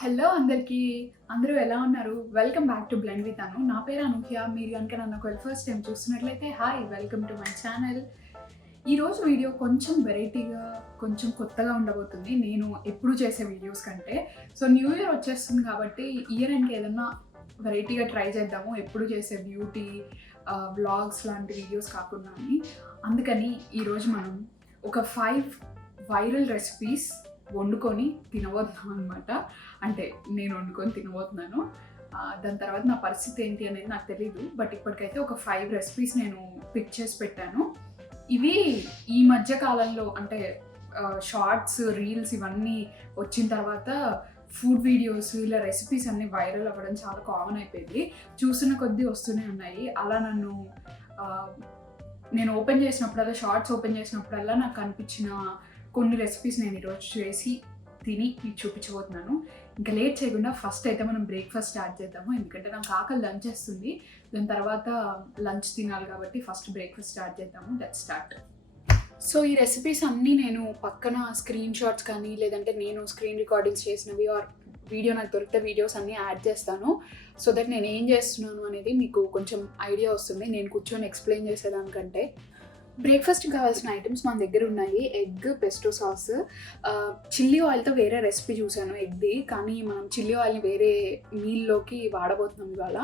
Hello అందరికీ. అందరూ ఎలా ఉన్నారు? Welcome back to blend with Anu. నా పేరు అనూహ్య. మీరు గనుక నన్ను ఒకవేళ ఫస్ట్ టైం చూస్తున్నట్లయితే hi! Welcome to my channel. ఈరోజు వీడియో కొంచెం వెరైటీగా, కొంచెం కొత్తగా ఉండబోతుంది. నేను ఎప్పుడు చేసే వీడియోస్ కంటే. సో, న్యూ ఇయర్ వచ్చేస్తుంది కాబట్టి ఇయర్ ఎండ్‌కి ఏదన్నా వెరైటీగా ట్రై చేద్దాము. ఎప్పుడు చేసే బ్యూటీ వ్లాగ్స్ లాంటి వీడియోస్ కాకుండా అని. అందుకని ఈరోజు మనం ఒక 5 వైరల్ రెసిపీస్ వండుకొని తినబోతున్నాం అనమాట. అంటే నేను వండుకొని తినబోతున్నాను. దాని తర్వాత నా పరిస్థితి ఏంటి అనేది నాకు తెలీదు. బట్ ఇప్పటికైతే ఒక 5 రెసిపీస్ నేను పిక్ చేసి పెట్టాను. ఇవి ఈ మధ్య కాలంలో అంటే షార్ట్స్, రీల్స్ ఇవన్నీ వచ్చిన తర్వాత ఫుడ్ వీడియోస్ ఇలా రెసిపీస్ అన్నీ వైరల్ అవ్వడం చాలా కామన్ అయిపోయింది. చూస్తున్న కొద్దీ వస్తూనే ఉన్నాయి. అలా నేను ఓపెన్ చేసినప్పుడల్లా, షార్ట్స్ ఓపెన్ చేసినప్పుడల్లా నాకు అనిపించిన కొన్ని రెసిపీస్ నేను ఈరోజు చేసి తిని మీకు చూపించబోతున్నాను. ఇంకా లేట్ చేయకుండా ఫస్ట్ అయితే మనం బ్రేక్ఫాస్ట్ స్టార్ట్ చేద్దాము. ఎందుకంటే నాకు ఆకలి లంచ్ వేస్తుంది. దాని తర్వాత లంచ్ తినాలి కాబట్టి ఫస్ట్ బ్రేక్ఫాస్ట్ స్టార్ట్ చేద్దాము. Let's start. సో ఈ రెసిపీస్ అన్నీ నేను పక్కన స్క్రీన్ షాట్స్ కానీ లేదంటే నేను స్క్రీన్ రికార్డింగ్స్ చేసినవి ఆర్ వీడియో నాకు దొరికితే వీడియోస్ అన్నీ యాడ్ చేస్తాను. సో దట్ నేను ఏం చేస్తున్నాను అనేది మీకు కొంచెం ఐడియా వస్తుంది నేను కూర్చొని ఎక్స్ప్లెయిన్ చేసేదానికంటే. బ్రేక్ఫాస్ట్కి కావాల్సిన ఐటమ్స్ మన దగ్గర ఉన్నాయి. ఎగ్, పెస్టో సాస్, చిల్లీ ఆయిల్తో వేరే రెసిపీ చూశాను ఎగ్ది. కానీ మనం చిల్లీ ఆయిల్ని వేరే మీల్లోకి వాడబోతున్నాం ఇవాళ.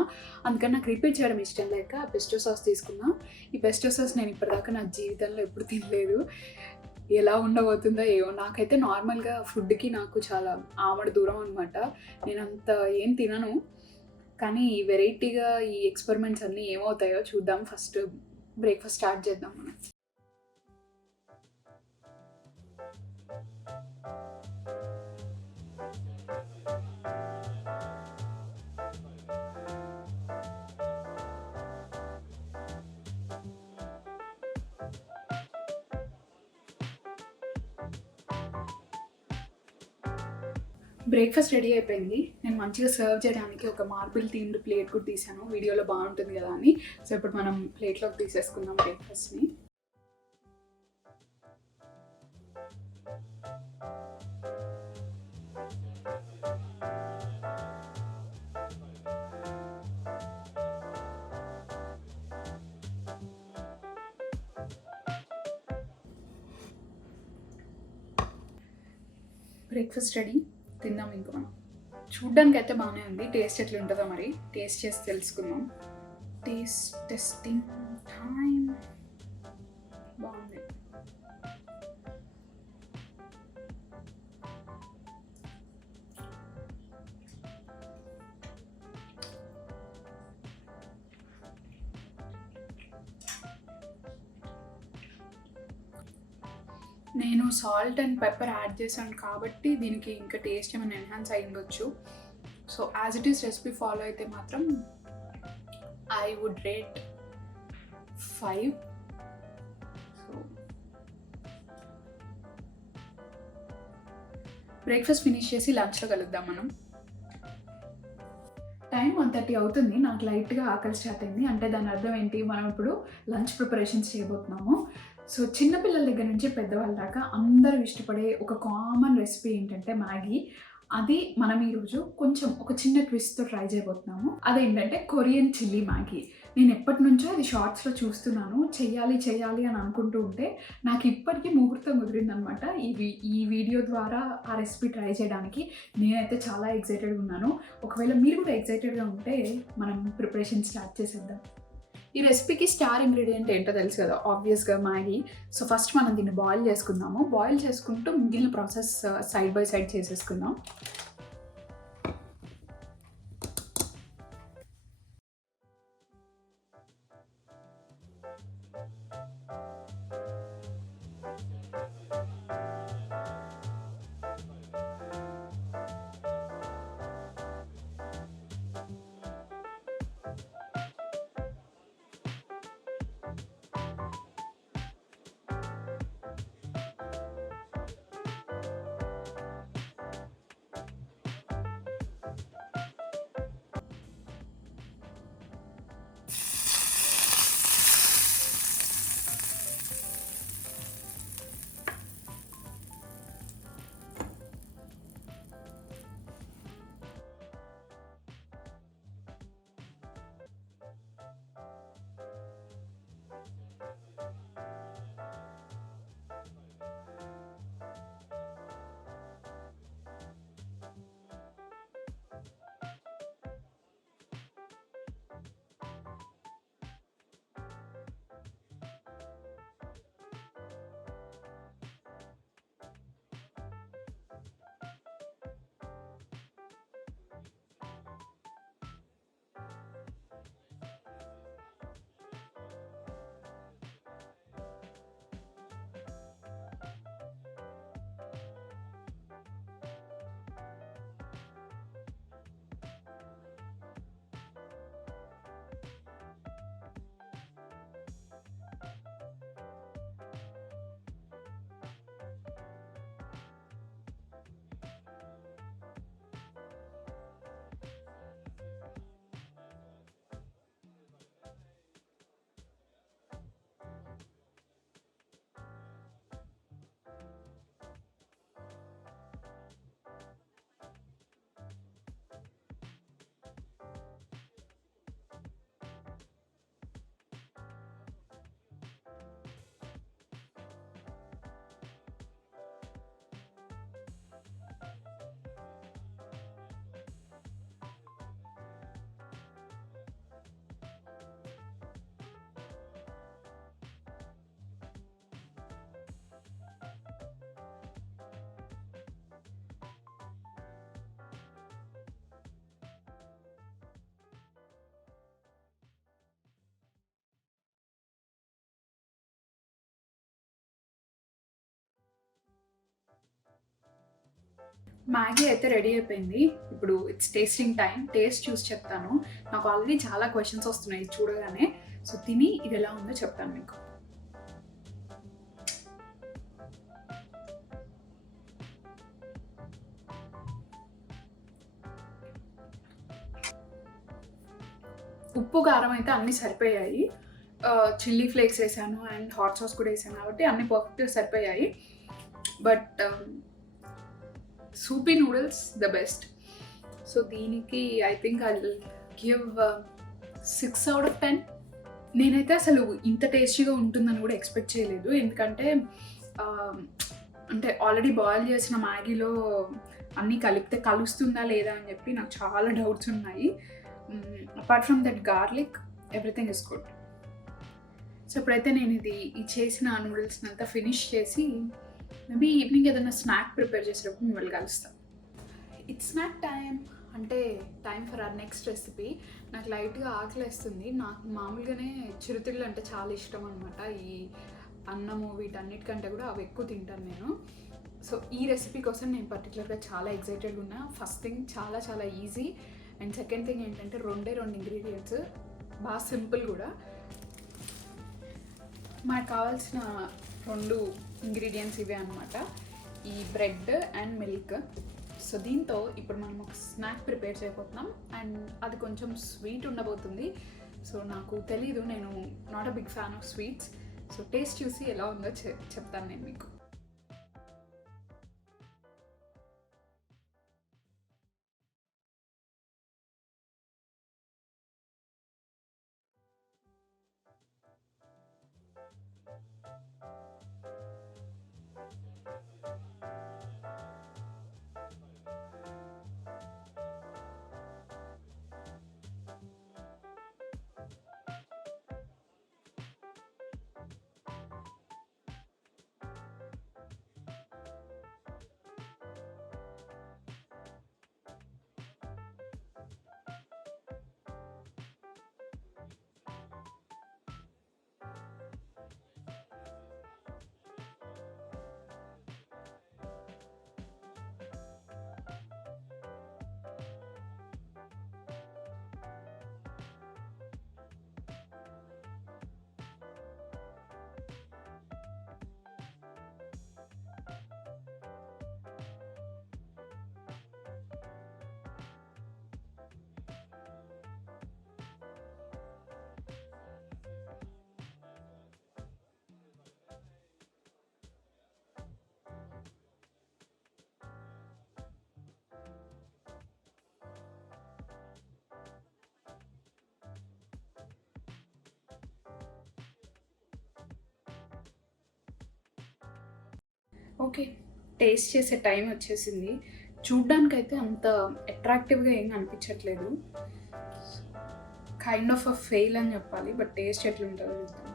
అందుకని నాకు రిపీట్ చేయడం ఇష్టం లేక పెస్టో సాస్ తీసుకున్నా. ఈ పెస్టో సాస్ నేను ఇప్పటిదాకా నా జీవితంలో ఎప్పుడు తినలేదు. ఎలా ఉండబోతుందో ఏమో. నాకైతే నార్మల్గా ఫుడ్కి నాకు చాలా ఆమడ దూరం అనమాట. నేను అంత ఏం తినను. కానీ వెరైటీగా ఈ ఎక్స్పెరిమెంట్స్ అన్నీ ఏమవుతాయో చూద్దాం. ఫస్ట్ బ్రేక్ఫాస్ట్ స్టార్ట్ చేద్దాం మనం. బ్రేక్ఫాస్ట్ రెడీ అయిపోయింది. నేను మంచిగా సర్వ్ చేయడానికి ఒక మార్బుల్ థీమ్డ్ ప్లేట్ కూడా తీసాను. వీడియోలో బాగుంటుంది కదా అని. సో ఇప్పుడు మనం ప్లేట్లోకి తీసేసుకుందాం బ్రేక్ఫాస్ట్ని. బ్రేక్ఫాస్ట్ రెడీ, తిందాం ఇంక మనం. చూడ్డానికి అయితే బాగానే ఉంది. టేస్ట్ ఎట్లా ఉంటుందో మరి టేస్ట్ చేసి తెలుసుకుందాం. Taste testing time. బాగుంది. నేను సాల్ట్ అండ్ పెప్పర్ యాడ్ చేశాను కాబట్టి దీనికి ఇంకా టేస్ట్ ఏమైనా ఎన్హాన్స్ అయి ఉండొచ్చు. So as it is recipe follow అయితే మాత్రం I would rate 5. So breakfast finish చేసి లంచ్లో కలుద్దాం మనం. టైం 1:30 అవుతుంది. నాకు లైట్గా ఆకలి స్టార్ట్ అయింది. అంటే దాని అర్థం ఏంటి, మనం ఇప్పుడు లంచ్ ప్రిపరేషన్స్ చేయబోతున్నాము. సో చిన్నపిల్లల దగ్గర నుంచి పెద్దవాళ్ళ దాకా అందరూ ఇష్టపడే ఒక కామన్ రెసిపీ ఏంటంటే మ్యాగీ. అది మనం ఈరోజు కొంచెం ఒక చిన్న ట్విస్ట్తో ట్రై చేయబోతున్నాము. అదేంటంటే కొరియన్ చిల్లీ మ్యాగీ. నేను ఎప్పటి నుంచో అది షార్ట్స్లో చూస్తున్నాను. చెయ్యాలి అని అనుకుంటూ ఉంటే నాకు ఇప్పటికీ ముహూర్తం కుదిరిందనమాట. ఈ వీడియో ద్వారా ఆ రెసిపీ ట్రై చేయడానికి నేనైతే చాలా ఎక్సైటెడ్గా ఉన్నాను. ఒకవేళ మీరు కూడా ఎక్సైటెడ్గా ఉంటే మనం ప్రిపరేషన్ స్టార్ట్ చేసేద్దాం. ఈ రెసిపీకి స్టార్ ఇంగ్రీడియంట్ ఏంటో తెలుసు కదా, ఆబ్వియస్గా మ్యాగీ. సో ఫస్ట్ మనం దీన్ని బాయిల్ చేసుకుందాము. బాయిల్ చేసుకుంటూ మిగిలిన ప్రాసెస్ సైడ్ బై సైడ్ చేసేసుకుందాం. మ్యాగీ అయితే రెడీ అయిపోయింది. ఇప్పుడు ఇట్స్ టేస్టింగ్ టైం. టేస్ట్ చూసి చెప్తాను. నాకు ఆల్రెడీ చాలా క్వశ్చన్స్ వస్తున్నాయి చూడగానే. సో తిని ఇది ఎలా ఉందో చెప్తాను మీకు. ఉప్పు కారం అయితే అన్నీ సరిపోయాయి. చిల్లీ ఫ్లేక్స్ వేసాను అండ్ హాట్ సాస్ కూడా వేసాను కాబట్టి అన్నీ పర్ఫెక్ట్గా సరిపోయాయి. But soupy noodles the best. So దీనికి I think I will give 6 out of 10. నేనైతే అసలు ఇంత టేస్టీగా ఉంటుందని కూడా ఎక్స్పెక్ట్ చేయలేదు. ఎందుకంటే అంటే ఆల్రెడీ బాయిల్ చేసిన మ్యాగీలో అన్నీ కలిపితే కలుస్తుందా లేదా అని చెప్పి నాకు చాలా డౌట్స్ ఉన్నాయి. Apart from that garlic everything is good. So ఇప్పుడైతే నేను ఈ చేసిన నూడిల్స్ని అంతా ఫినిష్ చేసి మేబీ ఈవినింగ్ ఏదైనా స్నాక్ ప్రిపేర్ చేసేటప్పుడు మిమ్మల్ని కలుస్తాను. ఇట్స్ స్నాక్ టైం అంటే time for our next recipe. నాకు లైట్గా ఆకలిస్తుంది. నాకు మామూలుగానే చిరుతిళ్ళు అంటే చాలా ఇష్టం అనమాట. ఈ అన్నము వీటన్నిటికంటే కూడా అవి ఎక్కువ తింటాను నేను. సో ఈ రెసిపీ కోసం నేను పర్టికులర్గా చాలా ఎక్సైటెడ్గా ఉన్నా. ఫస్ట్ థింగ్ చాలా చాలా ఈజీ అండ్ సెకండ్ థింగ్ ఏంటంటే 2 ఇంగ్రీడియంట్స్ బాగా సింపుల్ కూడా. మనకు కావాల్సిన 2 ఇంగ్రీడియంట్స్ ఇవే అనమాట, ఈ బ్రెడ్ అండ్ మిల్క్. సో దీంతో ఇప్పుడు మనం ఒక స్నాక్ ప్రిపేర్ చేయబోతున్నాం అండ్ అది కొంచెం స్వీట్ ఉండబోతుంది. సో నాకు తెలీదు, నేను not a big fan of sweets. So taste చూసి ఎలా ఉందో చెప్తాను నేను మీకు. ఓకే, టేస్ట్ చేసే టైం వచ్చేసింది. చూడ్డానికైతే అంత అట్రాక్టివ్గా ఏం అనిపించట్లేదు. కైండ్ ఆఫ్ అ ఫెయిల్ అని చెప్పాలి. బట్ టేస్ట్ ఎట్లుంటుందో చూద్దాం.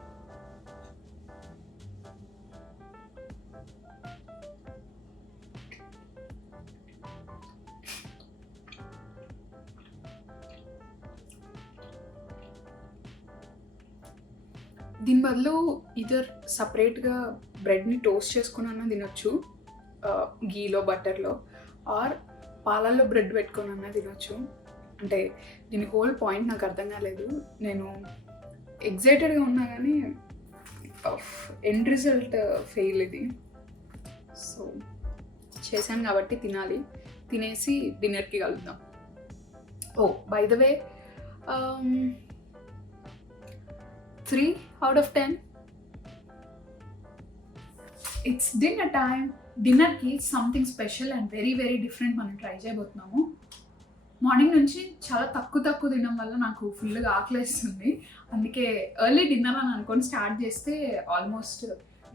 దీని బదులు ఇదర్ సపరేట్గా బ్రెడ్ని టోస్ట్ చేసుకుని అన్న తినొచ్చు, గీలో బటర్లో, ఆర్ పాలల్లో బ్రెడ్ పెట్టుకొని అన్న తినొచ్చు. అంటే దీని హోల్ పాయింట్ నాకు అర్థం కాలేదు. నేను ఎగ్జైటెడ్గా ఉన్నా కానీ ఎండ్ రిజల్ట్ ఫెయిల్ ఇది. సో చేశాను కాబట్టి తినాలి. తినేసి డిన్నర్కి కలుద్దాం. Oh by the way, 3 out of 10. It's dinner time. డిన్నర్కి something special and very very different మనం ట్రై చేయబోతున్నాము. మార్నింగ్ నుంచి చాలా తక్కువ తినడం వల్ల నాకు ఫుల్గా ఆకలిస్తుంది. అందుకే ఎర్లీ డిన్నర్ అని అనుకొని స్టార్ట్ చేస్తే ఆల్మోస్ట్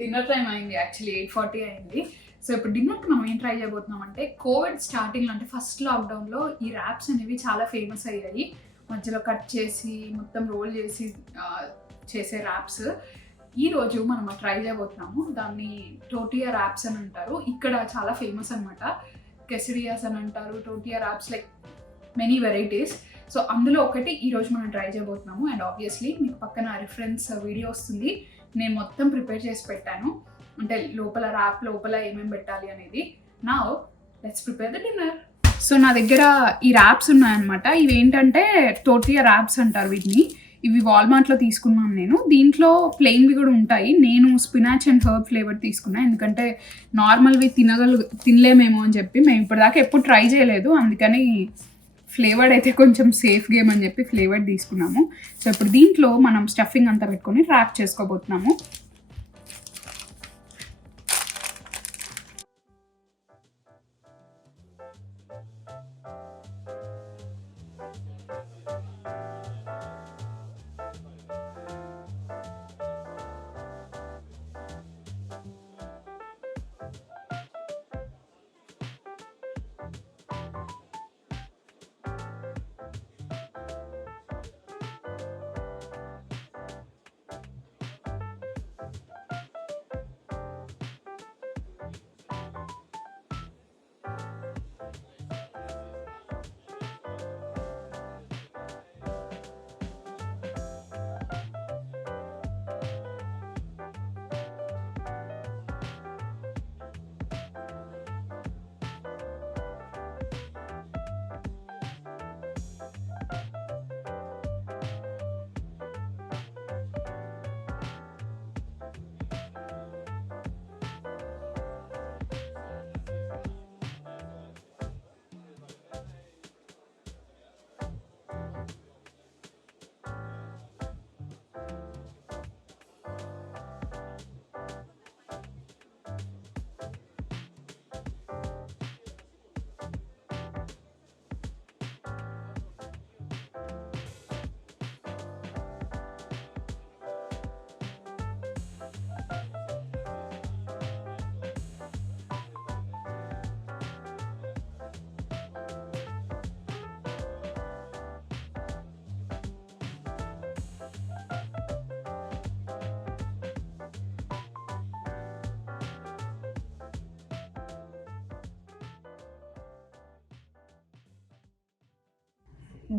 డిన్నర్ టైం అయింది. యాక్చువల్లీ 8:40 అయింది. సో ఇప్పుడు డిన్నర్కి మనం ఏం ట్రై చేయబోతున్నాం అంటే, కోవిడ్ స్టార్టింగ్లో అంటే ఫస్ట్ లాక్డౌన్లో ఈ ర్యాప్స్ అనేవి చాలా ఫేమస్ అయ్యాయి. మధ్యలో కట్ చేసి మొత్తం రోల్ చేసి చేసే ర్యాప్స్. ఈరోజు మనం ట్రై చేయబోతున్నాము. దాన్ని టోటియా ర్యాప్స్ అని అంటారు. ఇక్కడ చాలా ఫేమస్ అనమాట. కెసిడియాస్ అని అంటారు, టోటియా wraps, like many varieties. So అందులో ఒకటి ఈరోజు మనం ట్రై చేయబోతున్నాము. అండ్ ఆబ్వియస్లీ మీకు పక్కన రిఫరెన్స్ వీడియో వస్తుంది. నేను మొత్తం ప్రిపేర్ చేసి పెట్టాను, అంటే లోపల ర్యాప్ లోపల ఏమేమి పెట్టాలి అనేది. నా let's prepare the dinner. So నా దగ్గర ఈ ర్యాప్స్ ఉన్నాయన్నమాట. ఇవి ఏంటంటే టోర్టియా ర్యాప్స్ అంటారు వీటిని. ఇవి వాల్మార్ట్లో తీసుకున్నాను నేను. దీంట్లో ప్లెయిన్వి కూడా ఉంటాయి. నేను స్పినాచ్ అండ్ హర్బ్ ఫ్లేవర్ తీసుకున్నాను, ఎందుకంటే నార్మల్వి తినలేమేమో అని చెప్పి. మేము ఇప్పటిదాకా ఎప్పుడు ట్రై చేయలేదు, అందుకని ఫ్లేవర్డ్ అయితే కొంచెం సేఫ్ గేమ్ అని చెప్పి ఫ్లేవర్డ్ తీసుకున్నాము. సో ఇప్పుడు దీంట్లో మనం స్టఫింగ్ అంతా పెట్టుకొని ర్యాప్ చేసుకోబోతున్నాము.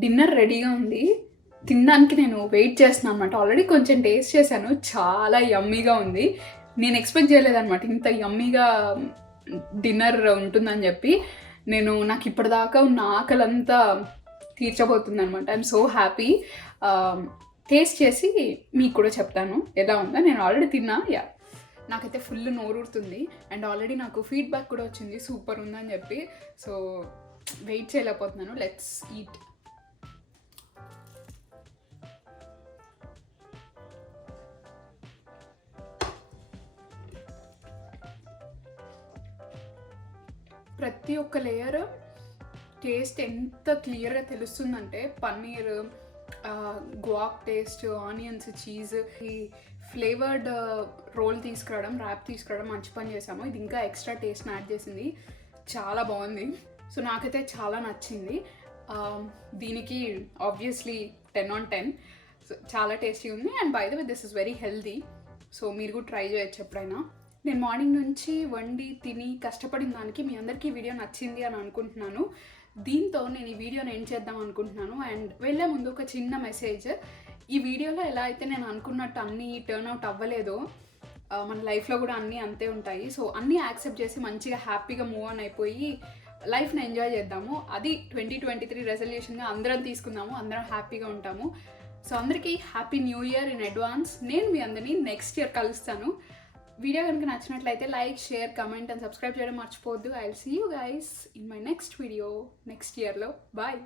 డిన్నర్ రెడీగా ఉంది, తినడానికి నేను వెయిట్ చేస్తున్నాను అనమాట. ఆల్రెడీ కొంచెం టేస్ట్ చేశాను, చాలా యమ్మీగా ఉంది. నేను ఎక్స్పెక్ట్ చేయలేదన్నమాట ఇంత యమ్మీగా డిన్నర్ ఉంటుందని చెప్పి. నాకు ఇప్పటిదాకా ఉన్న ఆకలంతా తీర్చబోతుంది అనమాట. I'm so happy. టేస్ట్ చేసి మీకు కూడా చెప్తాను ఎలా ఉందా. నేను ఆల్రెడీ తిన్నా, నాకైతే ఫుల్ నోరూరుతుంది. అండ్ ఆల్రెడీ నాకు ఫీడ్బ్యాక్ కూడా వచ్చింది సూపర్ ఉందని చెప్పి. సో వెయిట్ చేయలేకపోతున్నాను. Let's eat. ప్రతి ఒక్క లేయర్ టేస్ట్ ఎంత క్లియర్గా తెలుస్తుందంటే, పన్నీర్, గువాక్ టేస్ట్, ఆనియన్స్, చీజ్, ఈ ఫ్లేవర్డ్ రోల్ తీసుకురావడం, ర్యాప్ తీసుకురావడం మంచి పని చేసాము. ఇది ఇంకా ఎక్స్ట్రా టేస్ట్ని యాడ్ చేసింది, చాలా బాగుంది. సో నాకైతే చాలా నచ్చింది. దీనికి ఆబ్వియస్లీ 10/10. సో చాలా టేస్టీ ఉంది. And by the way this is very healthy. So మీరు కూడా ట్రై చేయొచ్చు ఎప్పుడైనా. నేను మార్నింగ్ నుంచి వండి తిని కష్టపడిన దానికి మీ అందరికీ వీడియో నచ్చింది అని అనుకుంటున్నాను. దీంతో నేను ఈ వీడియోని ఎండ్ చేద్దాం అనుకుంటున్నాను. అండ్ వెళ్ళే ముందు ఒక చిన్న మెసేజ్. ఈ వీడియోలో ఎలా అయితే నేను అనుకున్నట్టు అన్నీ టర్న్ అవుట్ అవ్వలేదో, మన లైఫ్లో కూడా అన్నీ అంతే ఉంటాయి. సో అన్నీ యాక్సెప్ట్ చేసి మంచిగా హ్యాపీగా మూవ్ ఆన్ అయిపోయి లైఫ్ని ఎంజాయ్ చేద్దాము. అది 2023 రెజల్యూషన్గా అందరం తీసుకుందాము, అందరం హ్యాపీగా ఉంటాము. సో అందరికీ happy new year in advance. నేను మీ అందరినీ నెక్స్ట్ ఇయర్ కలుస్తాను. వీడియో కనుక నచ్చినట్లయితే like, share, comment and subscribe చేయడం మర్చిపోవద్దు. I will see you guys in my next video next ఇయర్లో. బాయ్.